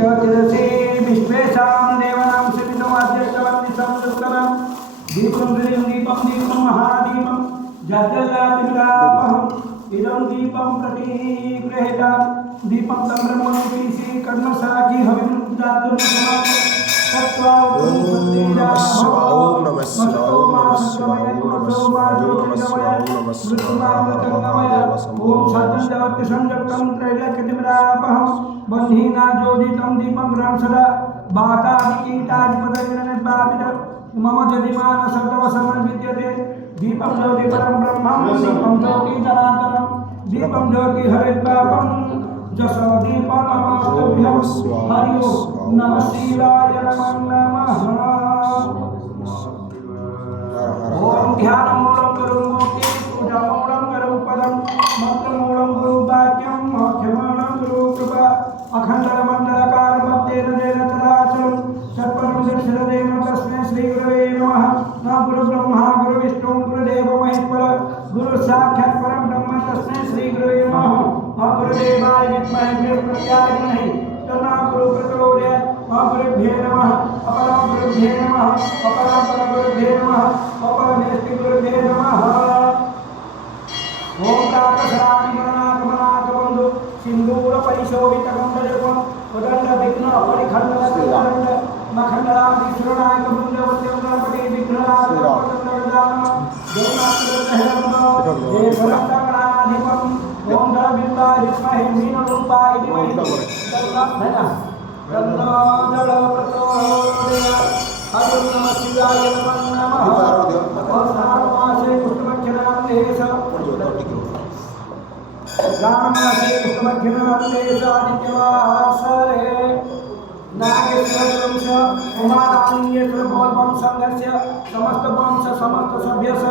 तिरसे विश्वेशां देवानां सवितुमाद्यष्टवन्निसं दुःखनं दीपं दीपं महादीपं जगल्लातिमिरापहम् इदं दीपं प्रतिगृहीता दीपं तं ब्रह्मणोपीसि कर्णसाखी हविमुद्दातुं मम जदिमान शब्दवसमं विद्यते दीपं ज्योति परं ब्रह्मं दीपं ज्योति सनातनं दीपं ज्योति हरिद्वापं जसो दीपं नमस्तुभ्यं हरि ओं नमः शिवाय नमः ओम ध्यानमूलं करो मूर्ति पूजामूलं करो पदं मंत्रमूलं करो वाक्यं मध्यमूलं करो कृपा अखंडमंडलकार भक्तेन देन तदाचलं सत्परं दर्शनदेन तस्मै श्री गुरवे नमः न गुरु ब्रह्मा गुरु विष्णु गुरुदेव महेश्वर गुरु साक्षात् परं ब्रह्म तस्मै श्री गुरवे नमः गुरुदेवाय विद्महे प्रत्यायमहे तन्नो गुरु प्रचोदयात् गुरुभ्यो नमः अपरं गुरुभ्यो नमः अपरं गुरुभ्यो नमः अपरमेष्टि गुरुभ्यो नमः ओम प्रातःस्नानि गणनाथ बंधु सिंदूर परिशोभित गंधर्वं उदंड विघ्न अपरिखंड मखंडला विष्णुनायक वृंद वंदे गणपति विघ्ननाथ प्रचंडदान देवनाथगणाधिपं ओम धरविद्वाय विद्महे मीनरूपाय धीमहि तन्नो जल प्रचोदयात् हरि ओं नमः शिवाय नमः ओम सारवासे पुष्पक्षणां देश रामनाथे कृष्णमध्यनाथे आदित्यवासरे नागेश्वरवंश उमारामण्येश्वर भगवन् संघस्य समस्त वंश समस्त सभ्यस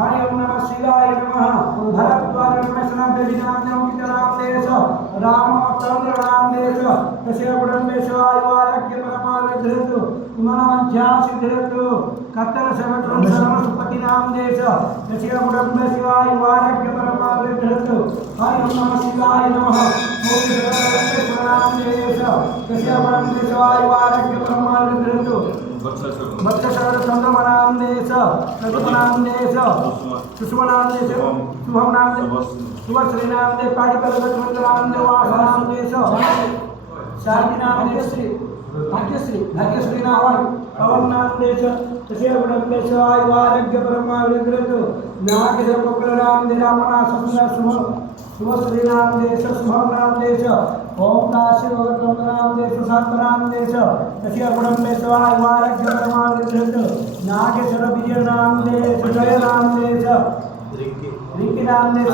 हरि ओम नमः शिवाय नमः भरद्वाज रमेशनाथ नाम देश राम चंद्र नाम देश तस्य कुटुंबेश आयुराग्य परमार्थ मनोज्ञा सिद्धिरतु कत्तर सेवकं सरस्वती नाम देश तस्य कुटुंबेश आयुराग्य परमार्थ हरि ओम नमः शिवाय नमः नाम देश तस्य कुटुंबेश आयुराग्य परमार्थ भक्तशरण चंद्रमनाम देश नटुमनाम देश सुषमनाम देश शुभम नाम देश शुभश्री नाम देश पाटिकल नाम देश वासनाम देश शांति नाम देश श्री भाग्यश्री नाम पवन नाम देश तस्य गुणेश आयुराग्य परमार्थ नागेश कोकल नाम देश रामना ससुना शुभश्री नाम देश शुभम नाम देश ओम दासी भगवत नाम देश शांत नाम देश तस्य गुणेश आयुराग्य परमार्थ नागेश्वर विजय नाम देश जय नाम देश रिंकी नाम देश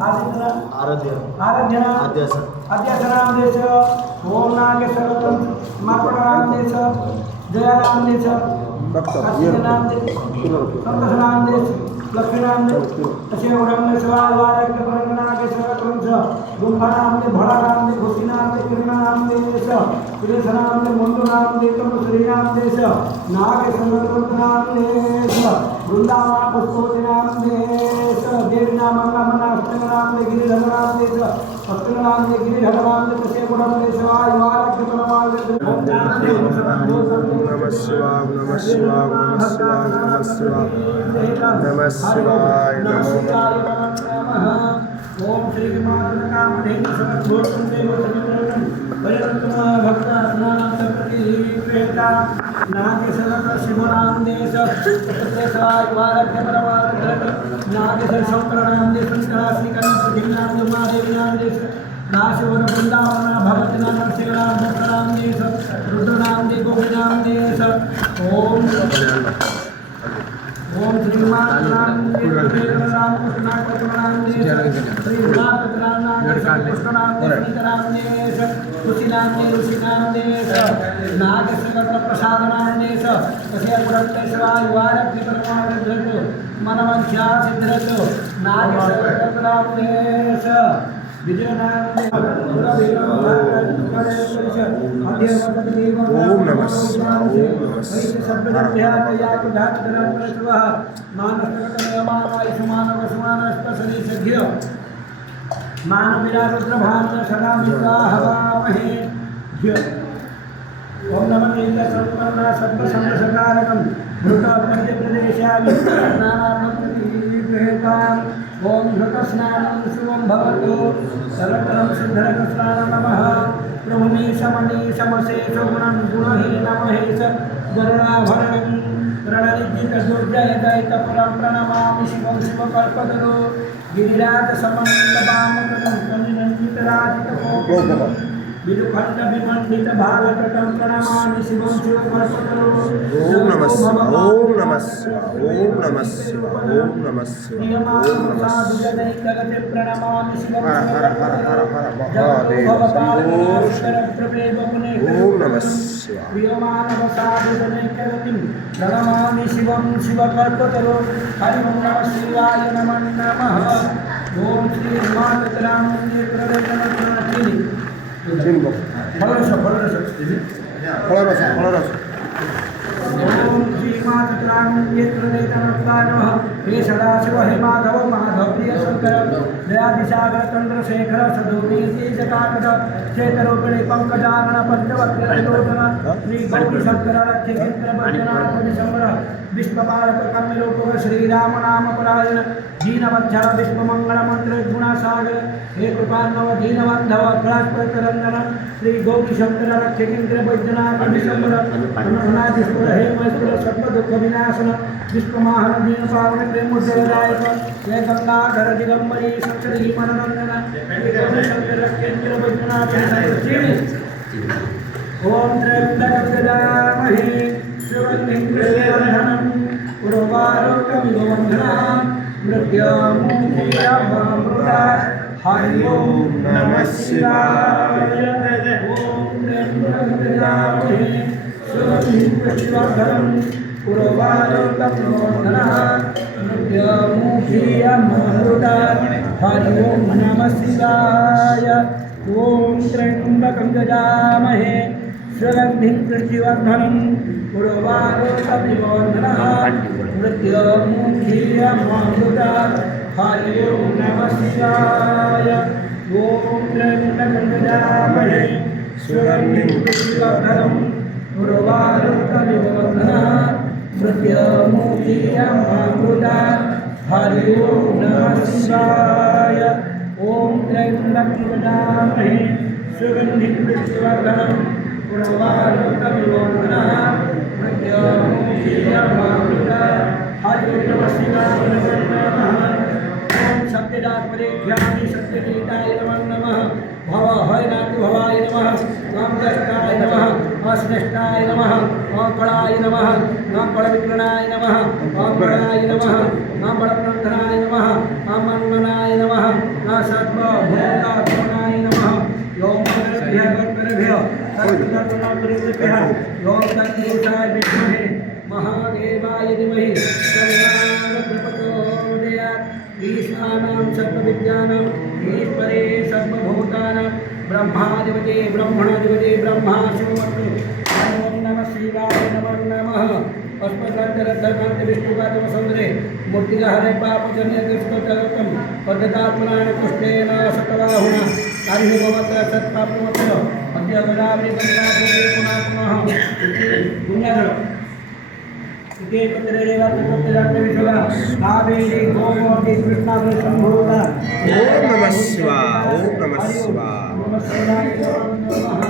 आराध्य नाम देश ओम नागेश्वर मार्कट नाम देश जया नाम देश नाम देश संतोष नाम देश लक्ष्मी नाम देश तस्य गुणेश आयुराग्य नागेश्वर गुंफा नाम दे भड़ा नाम दे घोषी नाम दे किरण नाम देश सुरेश नाम दे मुंडू नाम दे श्री नाम देश नागेश्वर नाम देश वृंदावन पुष्पोति नाम देश देवी नाम नाम दे गिरिधर नाम देश अष्टम नाम दे गिरिधर नाम दे तस्य गुणेश आयुराग्य परमार्थ नमः शिवाय नमः शिवाय नमः शिवाय नमः शिवाय नमः शिवाय नमः ओम श्री मातृकामधेनु समद्भूतं देवसमित्रं भयरत्मा भक्ता स्नानान्तर्गति प्रेता नागेशरत शिवनाम देश तस्याय वारभ्य परमार्थ नागेशर शंकरनाम देश श्रीकर्ण प्रतिनाम महादेव नाम देश नाशिवर वृंदावन भगवती नाम शिवनाम भक्तनाम देश रुद्रनाम दे गोपीनाम देश ओम ओम श्रीमान राम कृष्ण कृष्णाम देश श्रीनाथ कृष्णाम कृष्णाम देश तुलसीनाम देश नागेश्वर प्रसाद नाम देश तस्य गुणेश आयुराग्य परमार्थ मनवंशा सिद्धिरतु नागेश्वर नाम देश ओम नमः शिवाय ओम नमः नील संपन्ना सर्व संसारकम भूत मध्य प्रदेशामि नानामृतां ओम घृत स्नानं शुभं भवतु सर्वतरं सिद्धरक स्नानं नमः प्रभुमे समने समशेष गुणं गुणहीन महेश गरुणाभरणं रणनिजित दुर्जय दैत परं प्रणमामि शिवं शिवकल्पतरो गिरिराज समन्वितवामकं कलिनन्दितराजित कोपं विदुखंड विमंडित भागवतं प्रणमामि शिवं शिवकल्पतरो ओम नमः शिवाय ओम नमः शिवाय ओम नमः शिवाय ओम नमः शिवाय ओम नमः शिवाय हर हर हर हर हर महादेव शंभो ओम नमः शिवाय प्रणमामि शिवं शिवकल्पतरो हरि ओम नमः शिवाय नमः नमः ओम श्री मातरामंगे प्रवेशनाचिनि चिन्ह फलरस फलरस फलरस ओम श्री मातरामंगे प्रवेशनाचिनि हे सदाशिव हे माधव माधव प्रिय शंकर दयादिसागर चंद्रशेखर सदोनीति जटाकट चेतरूपिणी पंकजानन पंचवक्त्रलोचन श्री गौरी शंकर रक्षकेन्द्र वंदनाथ विशंबर विश्वपालक कम्यरूप श्रीराम नाम परायण दीनवत्सल विश्वमंगल मंत्र गुणासागर हे कृपान्नव दीनबंधव कलास्परंदन श्री गौरी शंकर रक्षकेन्द्र वैद्यनाथ विशंबर अनादिस्वर हे महेश्वर सर्व दुख विनाशन विश्वमाहन दीन पावन प्रेमोज्जलदायक हे गंगाधर दिगंबरी शंकरी मननंदन हे गौरी शंकर रक्षकेन्द्र वैद्यनाथ ओम त्र्यंबकं यजामहे सुगन्धिं पुष्टिवर्धनम् उर्वारुकमिव बन्धनान् मृत्युमुक्षीयमामृतात् हरि ओम नमः शिवाय ओम त्र्यंबकं यजामहे सुगन्धिं पुष्टिवर्धनम् उर्वारुकमिव बन्धनान् मृत्युमुक्षीयमामृतात् हरि ओम नमः शिवाय ओम त्र्यंबकं यजामहे सुगन्धिं पुष्टिवर्धनम् उर्वारुकमिव बन्धनात् मृत्युमुक्षीयमामृतात् हरि ओम नमः शिवाय ओम त्र्यंबकं यजामहे सुगन्धिं पुष्टिवर्धनम् उर्वारुकमिव बन्धनात् मृत्युमुक्षीयमामृतात् हरि ओम नमः शिवाय ओम त्र्यंबकं यजामहे सुगन्धिं पुष्टिवर्धनम् उर्वारुकमिव बन्धनात् मृत्युमुक्षीयमामृतात् हरि ओम नमः शिवाय ओम सत्यदात्मरेभ्यानि सत्यगीताय नमः भव हयनाथि भवाय नमः ओम जष्टाय नमः अश्रेष्ठाय नमः ओम कलाय नमः ओम कलविक्रणाय नमः ओम गणाय नमः ओम बलप्रंधनाय नमः ओम मन्मनाय नमः ओम सर्वभूतात्मनाय नमः ओम सर्वेभ्यः सर्वकर्मफलेभ्यः ओम तत्पुरुषाय विद्महे महादेवाय धीमहि तन्नो प्रचोदयात् ईशानां सर्वविद्यानां ईश्वरे सर्वभूतानां ब्रह्माधिपते ब्रह्मणाधिपते ब्रह्मा शिवमस्तु ओम नमः शिवाय नमः अस्मद्गन्धरद्धकान्त विष्णुपादवसुन्दरे मूर्तिगहरे पापजन्यदुष्टोत्तरकं पद्धतात्मनां पुष्पेन शतबाहुना हरिभवत्र सत्पापमत्र अद्य गोदावरी गङ्गापुरे पुनः पुण्यधर इति पत्रेरेवात्मपुत्रजातविषया कावेरी गोमती कृष्णाग्नि सम्भूता ओम नमः शिवाय ओम नमः शिवाय नमः शिवाय नमः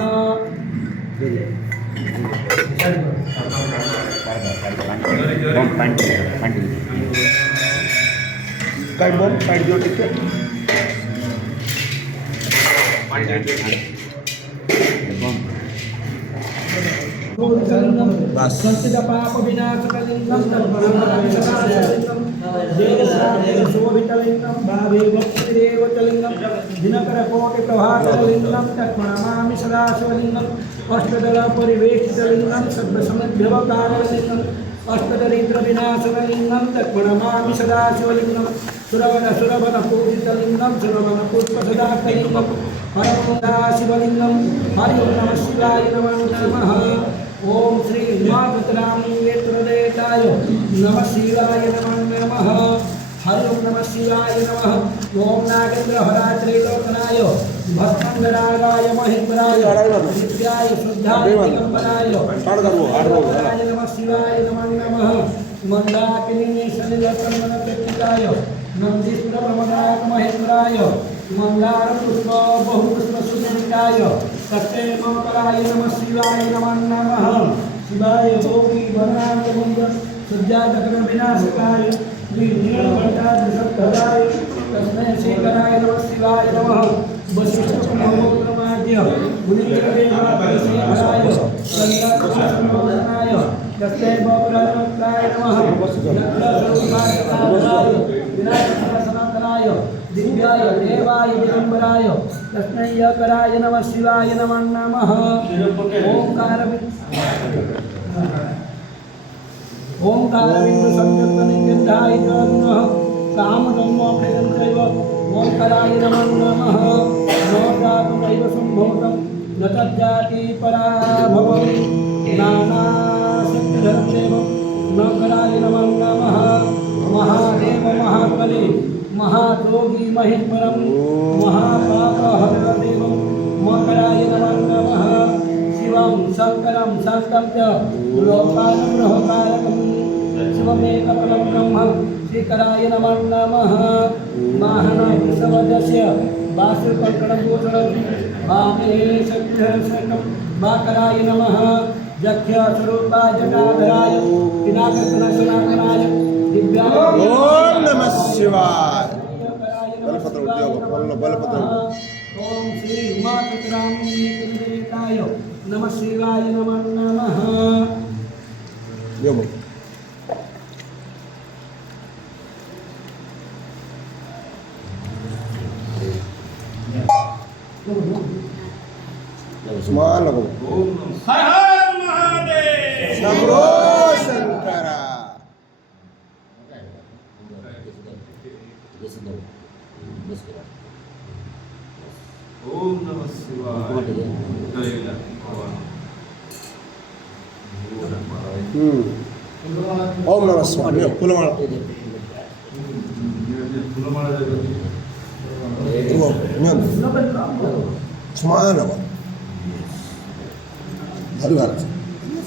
काय बम साइड जो टिके बस संचित पाप विनाशकलिंगं तत्परमलिंगं शोभितलिंगं भावे भक्तिदेवतलिंगं दिनकरकोटिप्रभातलिंगं तत्प्रणमामि सदा शिवलिंगं अष्टदलपरिवेशितलिंगं सर्वसमद्भवकारलिंगं अष्टदरिद्रविनाशकलिंगं तत्प्रणमामि सदा शिवलिंगं सुरवन पूजितलिंगम सुरवन पुष्पसदाकलिंगम हरमुंदा शिवलिंगम हरि ओम नमः शिवाय नमः ओम श्री मातरामेत्रदेताय नमः शिवाय नमः हरि ओम नमः शिवाय नमः ओम नागेन्द्रहरात्रिलोकनाय भस्मंगरागाय महेश्वराय नित्याय शुद्धाय दिगंबराय नमः शिवाय नमः मंदाकिनी शनिलकर्मणप्रतिकाय नंदीश्वरप्रमदाय महेश्वराय मंदार पुष्प बहुपुष्प सुनिताय सत्यमकराय नमः शिवाय नमः शिवाय भोगी वरदाय मंगल सज्जातकर्म विनाशकाय श्री नीलकंठाय तस्मै शेखराय नमः शिवाय नमः वशिष्ठप्रमोद्रमाद्य मुनिन्द्रदेवाय संगतनाय तस्मै बहुरात्मकाय नमः नक्तस्वरूपाय विनाशनाय दिव्याय देवाय दिगंबराय तस्मै यकराय नमः शिवाय नमः ओंकार बिंदु संयुक्तनिकेताय नमः कामधर्मोक्षयन्त्रैव ओंकाराय नमः नोदातुमैव सम्भूतं न तज्जाति पराभवं नानाशक्तिधर्मदेव नकराय नमः महादेव महाकले महायोगी महेश्वरं महापापहरदेवं मकराय नमः शिवं शंकरं शास्त्रं च लोकानुग्रहकारकं शिवमेकपदं ब्रह्म श्रीकराय नमः माहनवृषभस्य वासुकङ्कणभूषणं वामे शक्तिधरशकं वाकराय नमः जख्यस्वरूपाय जटाधराय पिनाकसनासनाय दिव्याय ओम नमः शिवाय बलपत्र ओम श्री मातरामेत्रदेताय नमः शिवाय नमः स्मान लगो हर हर महादेव शंभो शंकरा ओम नमः शिवाय ओम नमः शिवाय फुलमाला समान लगो धरी भारत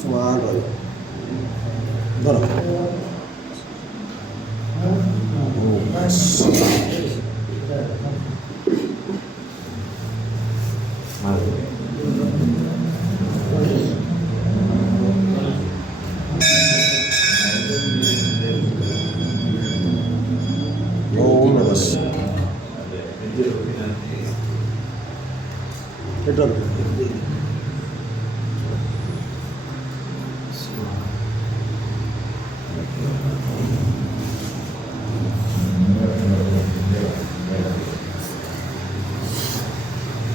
समान रहो धरो ओम नमः शिवाय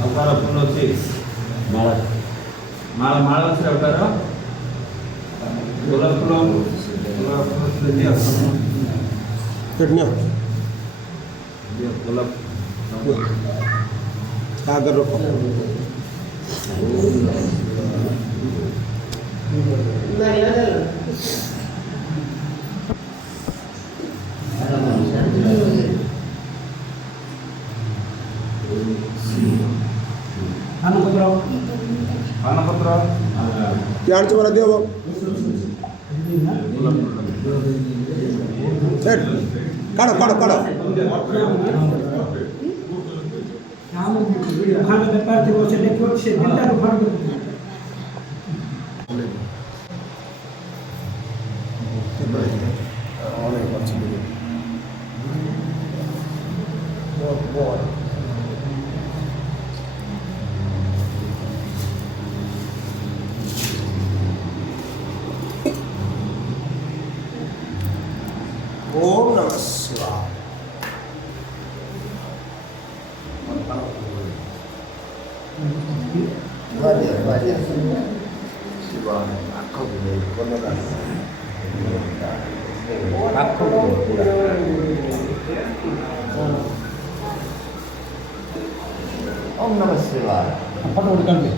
अवतार फूल अच्छी माला माला माला अच्छी अवतार गोलाप फूल दिया कितने गोलाप सागर रखो आनपत्र क्या आंटी वाला दिया वो सेट काढ़ो काढ़ो काढ़ो हम खाना व्यापार थे वो से नेटवर्क से घंटा रुपा ओम नमः शिवाय शिवाय ओम नमः शिवाय। फटाफट कर दे।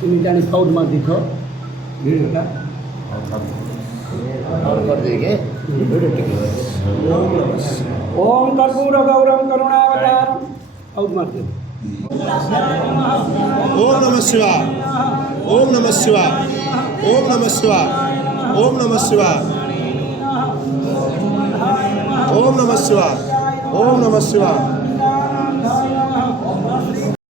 सुनीता ने फाउड मार दी थो भीड़ का और कर देंगे ओम कर्पूर गौरम करुणावतारम फाउड मार दे। ओम नमः शिवाय। ओम नमः शिवाय। ओम नमः शिवाय। ओम नमः शिवाय। ओम नमः शिवाय। ओम नमः शिवाय।